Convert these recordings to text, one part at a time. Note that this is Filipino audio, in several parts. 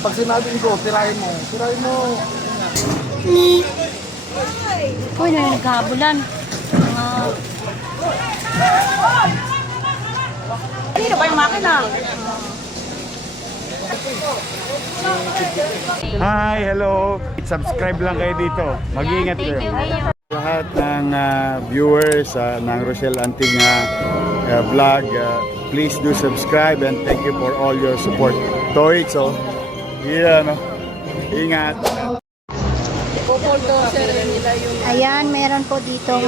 Pag sinabing go, tirahin mo. Tirahin mo. Uy, naghabulan. Mga... Dito ba yung makina? Hi, hello. Subscribe lang kayo dito. Mag-iingat kayo. Lahat ng viewers ng Rochelle Anting vlog, please do subscribe and thank you for all your support. Toits, oh. Yeah, no. Ingat. Ayan, meron po ditong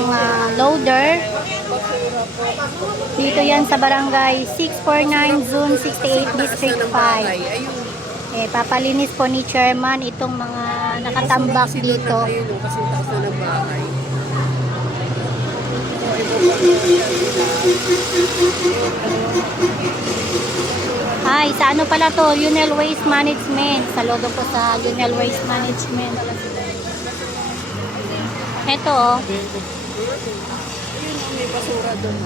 loader. Dito yan sa barangay 649 Zone 68 District 5. Eh, papalinis po ni Chairman itong mga nakatambak dito. Ay, sa ano pala to? Lunel Waste Management. Saludo po sa Lunel Waste Management. Ito, oh. May basura doon.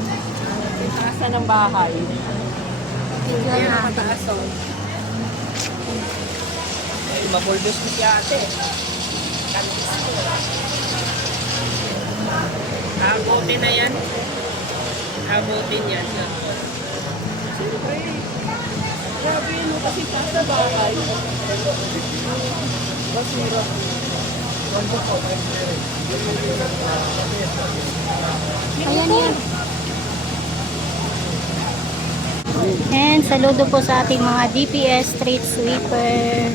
Yung taasa ng bahay. Tignan Yung na. mataas, oh. Ay, mapulbos ko si ate. Abutin na yan. Abutin yan. Siyempre, grabe yun, kasi taas sa bahay. Basura. Ayan yan. And saludo po sa ating mga DPS street sweeper.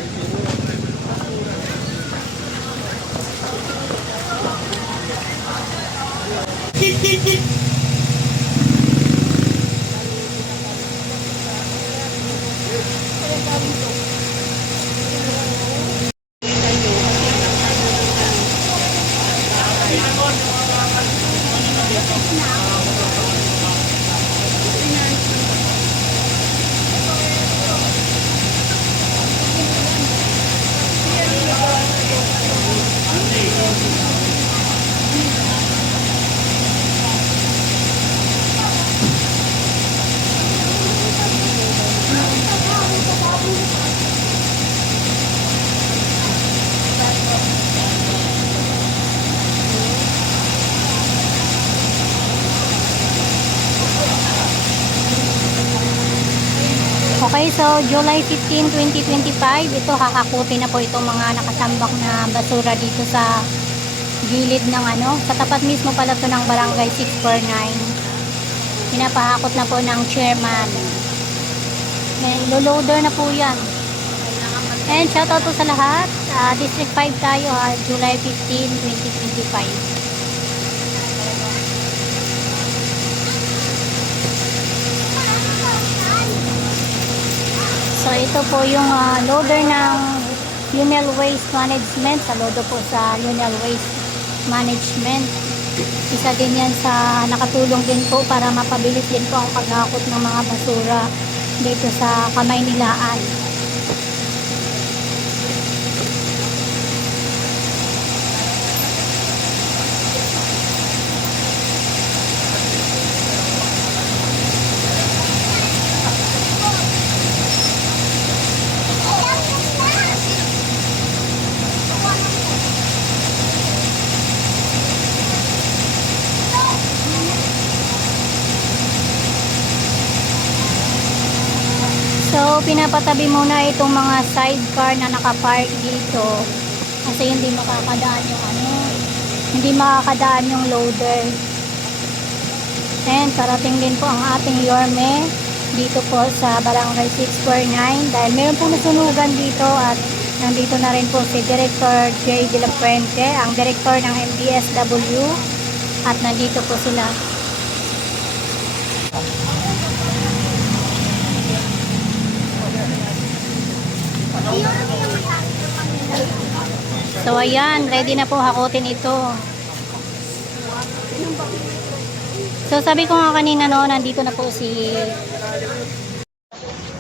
Okay, so July 15, 2025, ito hahakutin na po itong mga nakatambak na basura dito sa gilid ng sa tapat mismo pala to ng barangay 649. Pinapahakot na po ng chairman. And loloader na po yan. And shoutout po sa lahat. District 5 tayo July 15, 2025. So ito po yung loader ng Lunel Waste Management. Saludo po sa Lunel Waste Management. Isa din yan sa nakatulong din po para mapabilis din po ang paghakot ng mga basura dito sa Kamaynilaan. So, pinapatabi muna itong mga sidecar na nakapark dito kasi hindi makakadaan yung loader. And parating din po ang ating Yorme dito po sa Barangay 649 dahil meron pong nasunugan dito at nandito na rin po si Director J. De La Fuente, ang Director ng MDSW, at nandito po sila. So ayan, ready na po hakutin ito. So sabi ko nga kanina nandito na po si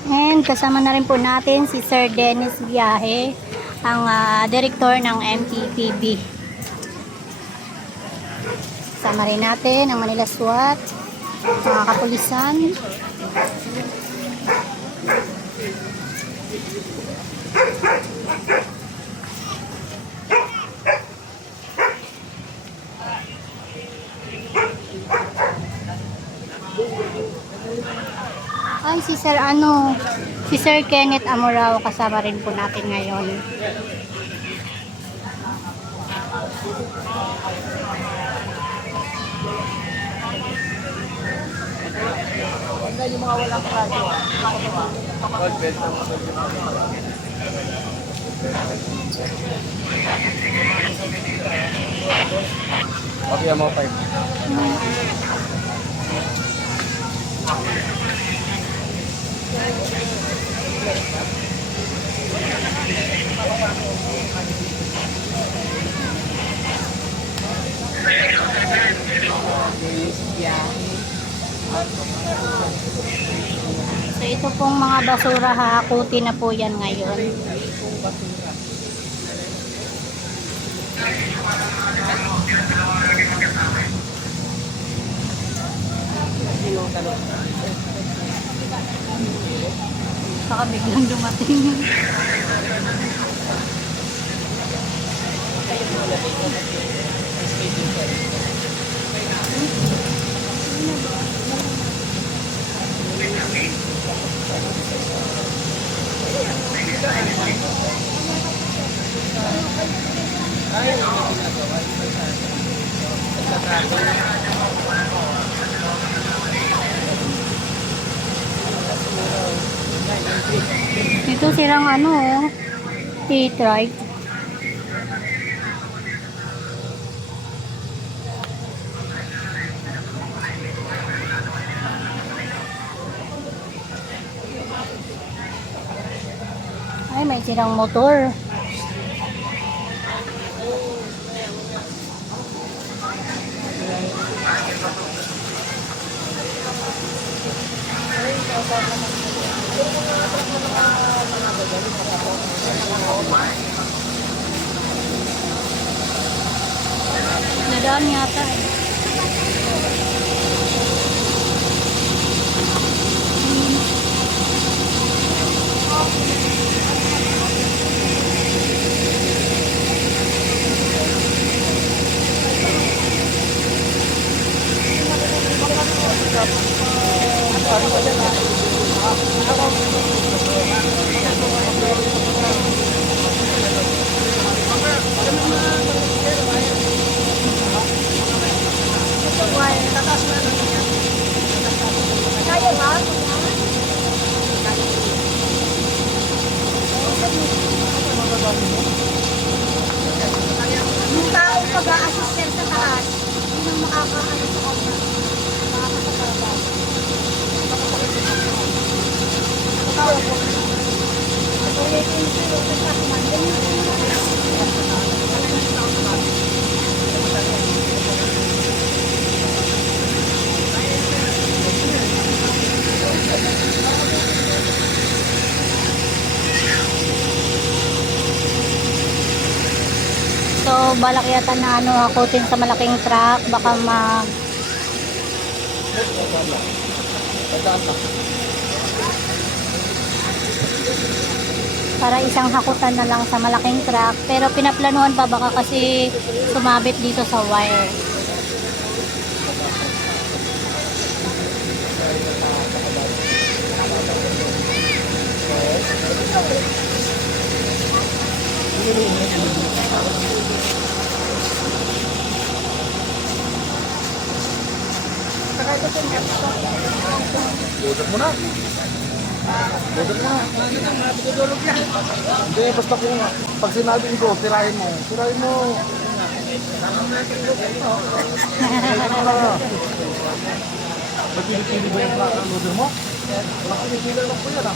and kasama na rin po natin si Sir Dennis Biyahe, ang director ng MTPB. Kasama rin natin ang Manila SWAT, mga kapulisan. Sir, si Sir Kenneth Amorao kasama rin po natin ngayon. Yung mga walang radyo. Okay, mo 5. So ito pong mga basura, hahakutin na po yan ngayon. Baka biglang dumating. Ito silang T-trike. Ay, may silang motor. Nadaan yata eh. Yung taong pag-a-assistant sa taas, yun ang makakaano sa kanya. Makakasababa. Tawag ko. Ito yung silo sa kakuman. So, balak yata na hakutin sa malaking truck, baka para isang hakutan na lang sa malaking truck, pero pinaplanuhan pa baka kasi sumabit dito sa wire. Budot mo na. Budot mo na. Hindi, basta kung pag sinabing ko, tirahin mo. Tirahin mo. Pili-pili ba yung loader mo? Wala pili-pili lang po yan.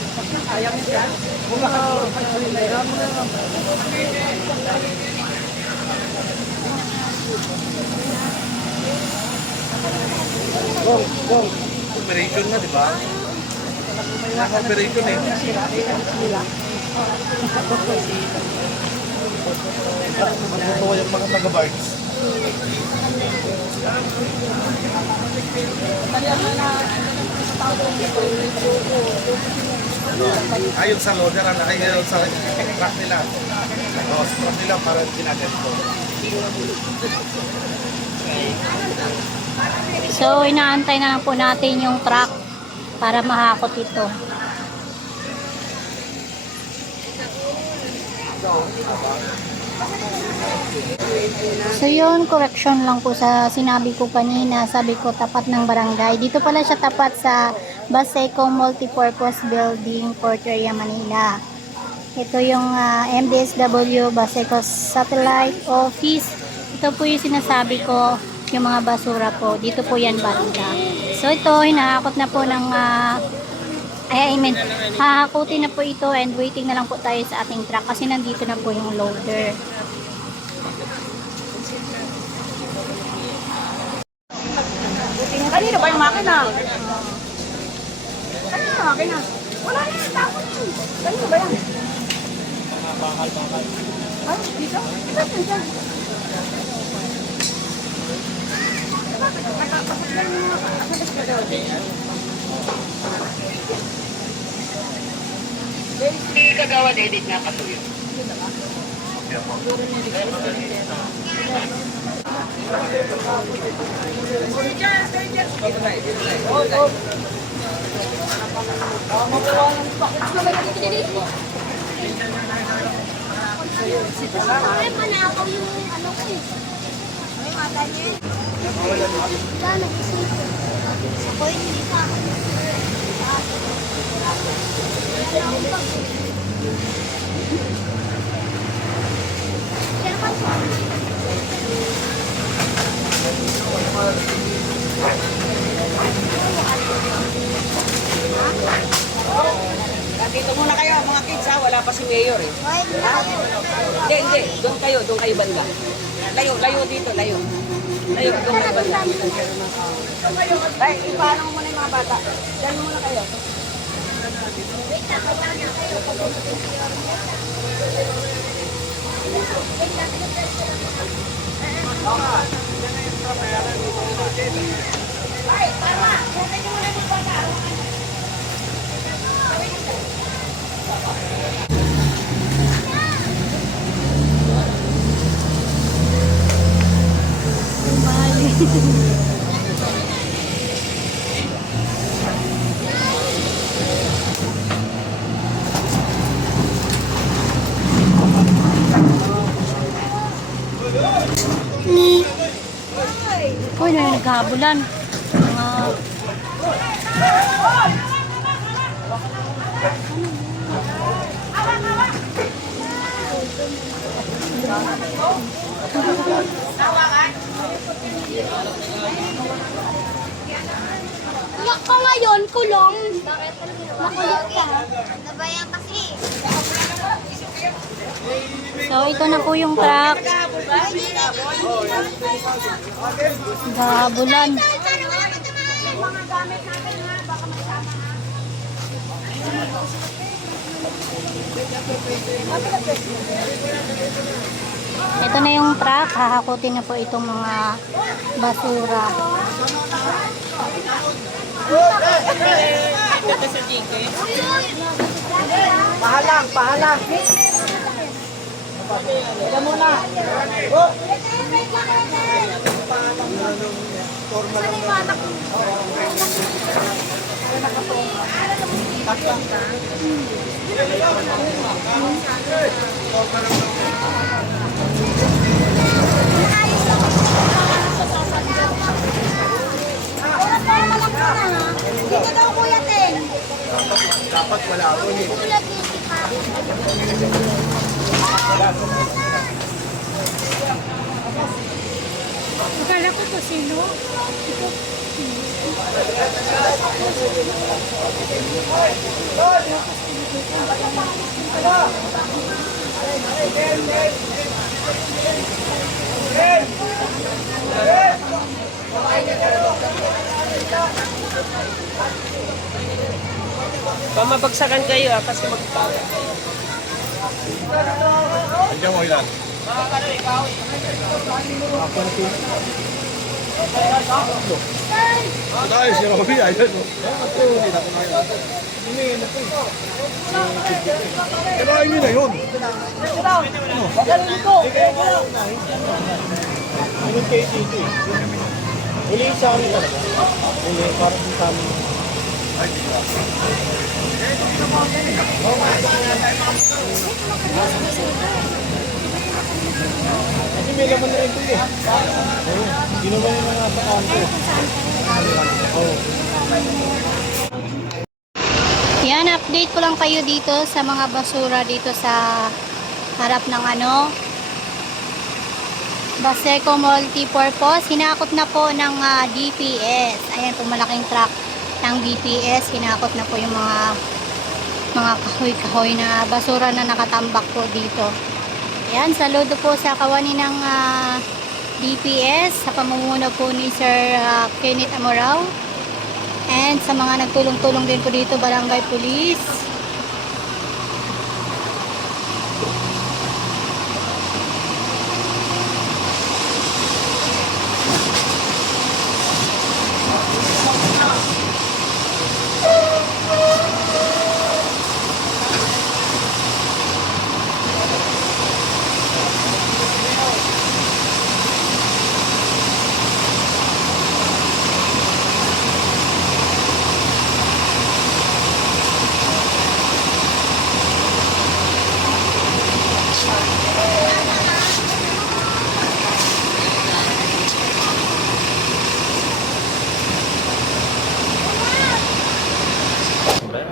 Sayang yan. Wala ka. Kailangan mo na yan. Go. Operation na, di ba? Operation eh. Magbuto yung mga taga-barks. Ayun sa loader, ayun sa truck nila. O, sa truck nila para ginaganto. So, inaantay na lang po natin yung truck para mahakot ito. So yun, correction lang po sa sinabi ko kanina. Sabi ko tapat ng barangay. Dito pala siya tapat sa Baseco Multipurpose Building, Port Area, Manila. Ito yung MDSW Baseco Satellite Office. Ito po yung sinasabi ko, yung mga basura po. Dito po yan banda. So ito, hinahakot na po ng hahakutin na po ito and waiting na lang po tayo sa ating truck kasi nandito na po yung loader. Kanino ba yung makina? Kanino yung makina? Wala na yung tapon yun. Kanino ba yan? Bakal. Ay, dito? Saan yun dyan? Hindi kagawad edit nga patuloy. Ay, manakaw yung ano ko eh. Ay, mata niya eh. Wala, nag-isip. Ako hindi pa. Dito muna kayo mga kids ha, wala pa si Mayor eh. Ha? Hindi. Doon kayo banda. Layo dito, layo. Layo, doon kayo banda. Ay, ipaano mo muna yung mga bata. Diyan muna kayo. Ay, tama! Huwag nyo muna yung mga bata. Uy, naghabulan. Iyak ka ngayon, kulong. Makulit ka. Nabayan kasi. So, ito na po yung truck. Gabulan. Mga gamit natin ha, baka may tama ha. Ito na yung truck. Hahakutin na po itong mga basura. Pahalang. Ika muna. Oh. Dito daw kuya Ten. Dapat wala ako eh. Tulad dito pa. Akala ko to sino? Mamabagsakan kayo kasi magpapagod. Andiyan mo ilan? Tayo si Robby, ayun. Kailangan nyo na yun. Magaling ko. Anong kayo dito eh? Huli sa akin talaga. Huli, parang sa amin. Ay, di ba? Kasi may laman na rin ito eh. Ginawa nyo na nga sa kanto. Yan, update ko lang kayo dito sa mga basura dito sa harap ng Baseco Multipurpose. Hinakot na po ng DPS. Ayan po, malaking truck ng DPS. Hinakot na po yung mga kahoy-kahoy na basura na nakatambak po dito. Ayan, saludo po sa kawani ng DPS sa pamumuno po ni Sir Kenneth Amorao. And sa mga nagtulong-tulong din po dito, Barangay Police.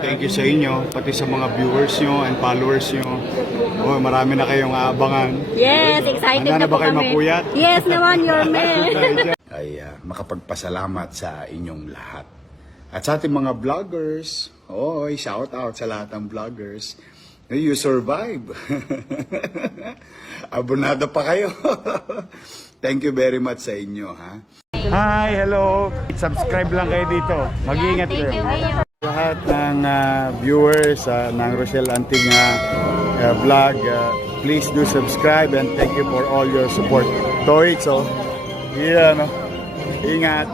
Thank you sa inyo, pati sa mga viewers nyo and followers nyo. Oh, marami na kayong aabangan. Yes, excited Handa na na ba po kayo kami. mapuyat? Yes naman, your man. Ay makapagpasalamat sa inyong lahat. At sa ating mga vloggers, shout out sa lahat ng vloggers. You survive. Abonado pa kayo. Thank you very much sa inyo, ha? Hi, hello. Subscribe lang kayo dito. Mag-iingat kayo. Lahat ng viewers ng Rochelle Anting vlog, please do subscribe and thank you for all your support. Toy, so, yeah, no? Ingat.